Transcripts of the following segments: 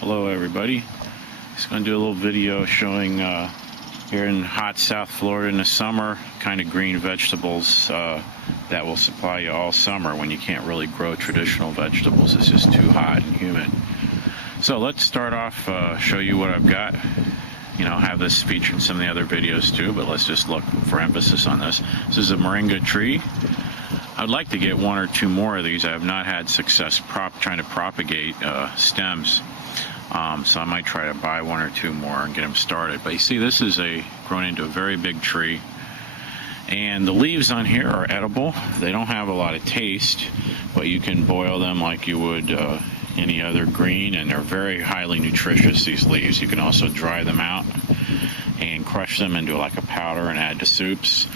Hello everybody. Just going to do a little video showing here in hot South Florida in the summer kind of green vegetables that will supply you all summer when you can't really grow traditional vegetables. It's just too hot and humid. So let's start off, show you what I've got. You know, have this featured in some of the other videos too, but let's just look for emphasis on this. This is a Moringa tree. I'd like to get one or two more of these. I have not had success trying to propagate stems. So I might try to buy one or two more and get them started. But you see, this is grown into a very big tree. And the leaves on here are edible. They don't have a lot of taste, but you can boil them like you would any other green, and they're very highly nutritious, these leaves. You can also dry them out and crush them into like a powder and add to soups.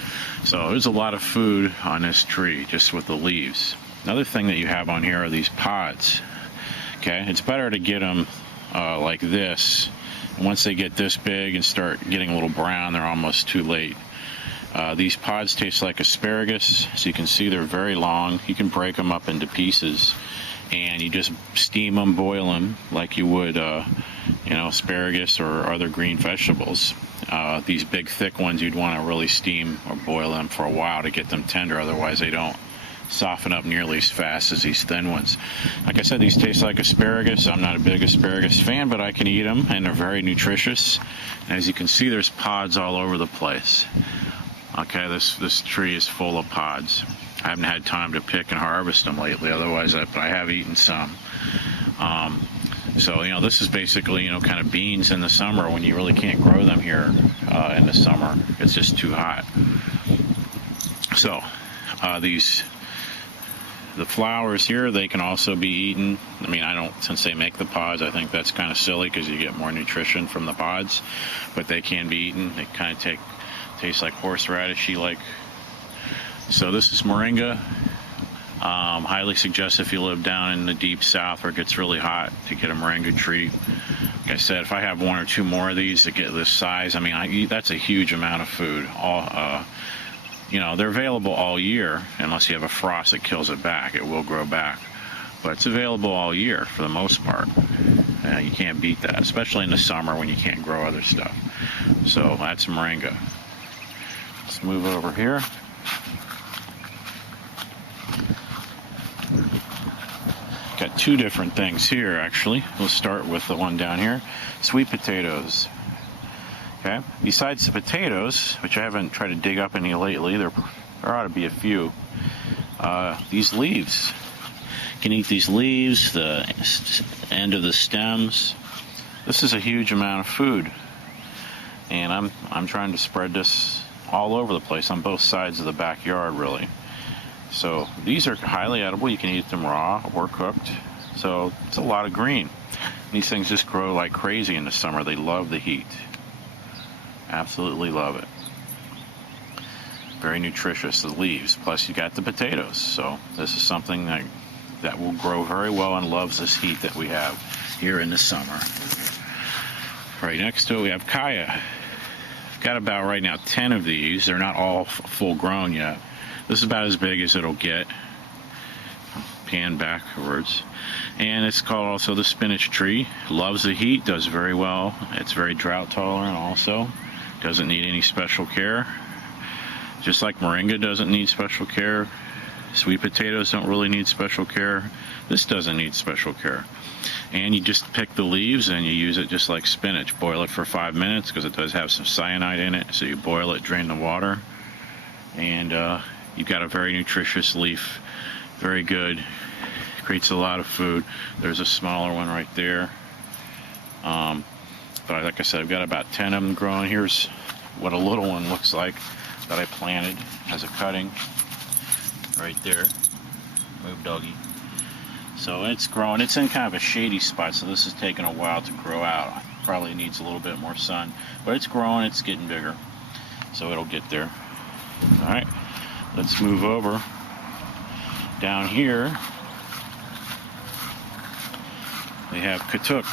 So there's a lot of food on this tree just with the leaves. Another thing that you have on here are these pods. Okay, it's better to get them like this. And once they get this big and start getting a little brown, they're almost too late. These pods taste like asparagus, so you can see they're very long. You can break them up into pieces and you just steam them, boil them like you would asparagus or other green vegetables. These big thick ones, you'd want to really steam or boil them for a while to get them tender, otherwise they don't soften up nearly as fast as these thin ones. Like I said, these taste like asparagus. I'm not a big asparagus fan, but I can eat them, and they're very nutritious. And as you can see, there's pods all over the place. Okay, this tree is full of pods. I haven't had time to pick and harvest them lately, otherwise I have eaten some. So, this is basically, kind of beans in the summer when you really can't grow them here in the summer. It's just too hot. So, the flowers here, they can also be eaten. I mean, since they make the pods, I think that's kind of silly because you get more nutrition from the pods, but they can be eaten. They kind of taste like horseradishy like. So this is Moringa. Highly suggest if you live down in the deep south where it gets really hot to get a Moringa tree. Like I said, if I have one or two more of these to get this size, I mean, that's a huge amount of food. They're available all year unless you have a frost that kills it back. It will grow back, but it's available all year for the most part. You can't beat that, especially in the summer when you can't grow other stuff. So that's Moringa. Let's move over here. Got two different things here, actually. We'll start with the one down here. Sweet potatoes. Okay. Besides the potatoes, which I haven't tried to dig up any lately, there ought to be a few. These leaves. You can eat these leaves, the end of the stems. This is a huge amount of food, and I'm trying to spread this all over the place on both sides of the backyard, really. So these are highly edible. You can eat them raw or cooked. So it's a lot of green. These things just grow like crazy in the summer. They love the heat. Absolutely love it. Very nutritious, the leaves. Plus you got the potatoes. So this is something that will grow very well and loves this heat that we have here in the summer. Right next to it we have Chaya. I've got about right now 10 of these. They're not all full grown yet. This is about as big as it'll get. Pan backwards. And it's called also the spinach tree. Loves the heat, does very well. It's very drought tolerant also. Doesn't need any special care. Just like Moringa doesn't need special care. Sweet potatoes don't really need special care. This doesn't need special care. And you just pick the leaves and you use it just like spinach. Boil it for 5 minutes because it does have some cyanide in it. So you boil it, drain the water, and you've got a very nutritious leaf. Very good. Creates a lot of food. There's a smaller one right there. But like I said, I've got about 10 of them growing. Here's what a little one looks like that I planted as a cutting. Right there. Move, doggy. So it's growing. It's in kind of a shady spot, so this is taking a while to grow out. Probably needs a little bit more sun. But it's growing. It's getting bigger. So it'll get there. Alright. Let's move over. Down here, we have Katuk.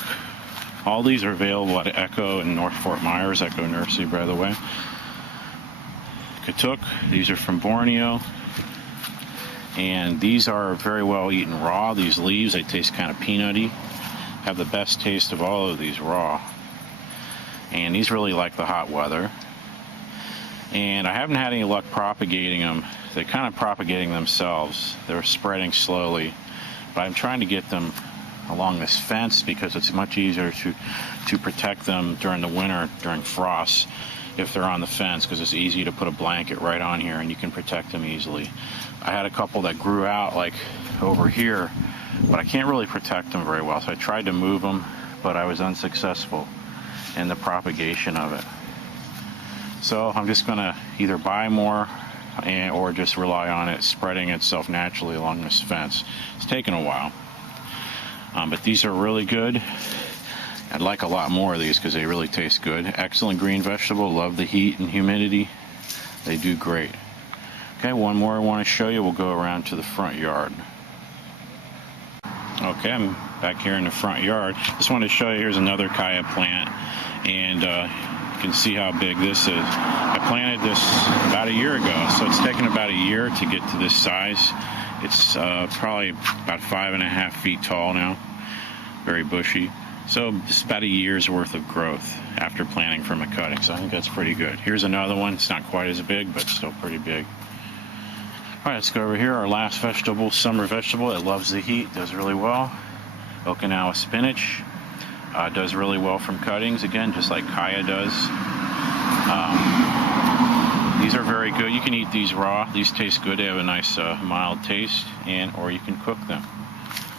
All these are available at Echo in North Fort Myers, Echo Nursery, by the way. Katuk, these are from Borneo. And these are very well eaten raw. These leaves, they taste kind of peanutty. have the best taste of all of these raw. And these really like the hot weather. And I haven't had any luck propagating them. They're kind of propagating themselves. They're spreading slowly. But I'm trying to get them along this fence because it's much easier to protect them during the winter, during frost, if they're on the fence, because it's easy to put a blanket right on here and you can protect them easily. I had a couple that grew out like over here, but I can't really protect them very well. So I tried to move them, but I was unsuccessful in the propagation of it. So I'm just gonna either buy more or just rely on it spreading itself naturally along this fence. It's taken a while, but these are really good. I'd like a lot more of these because they really taste good. Excellent green vegetable. Love the heat and humidity. They do great. Okay, one more I want to show you. We'll go around to the front yard. Okay, I'm back here in the front yard. Just wanted to show you, here's another Chaya plant, and you can see how big this is. I planted this about a year ago, so it's taken about a year to get to this size. It's probably about 5.5 feet tall now. Very bushy. So it's about a year's worth of growth after planting from a cutting. So I think that's pretty good. Here's another one. It's not quite as big, but still pretty big. All right, let's go over here. Our last vegetable, summer vegetable. It loves the heat, does really well. Okinawa spinach. Does really well from cuttings, again, just like Chaya does. These are very good. You can eat these raw. These taste good. They have a nice mild taste, or you can cook them.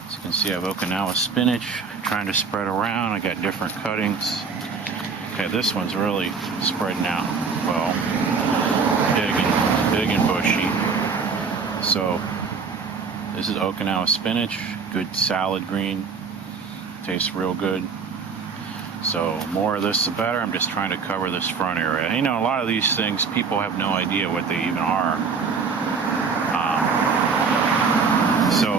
As you can see, I have Okinawa spinach. I'm trying to spread around. I got different cuttings. Okay, this one's really spreading out well. Big and bushy. So this is Okinawa spinach. Good salad green. Tastes real good. So more of this the better. I'm just trying to cover this front area. You know, a lot of these things, people have no idea what they even are. So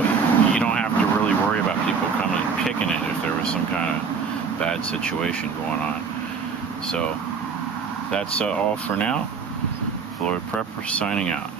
you don't have to really worry about people coming and picking it if there was some kind of bad situation going on. So that's all for now. Floyd Prepper signing out.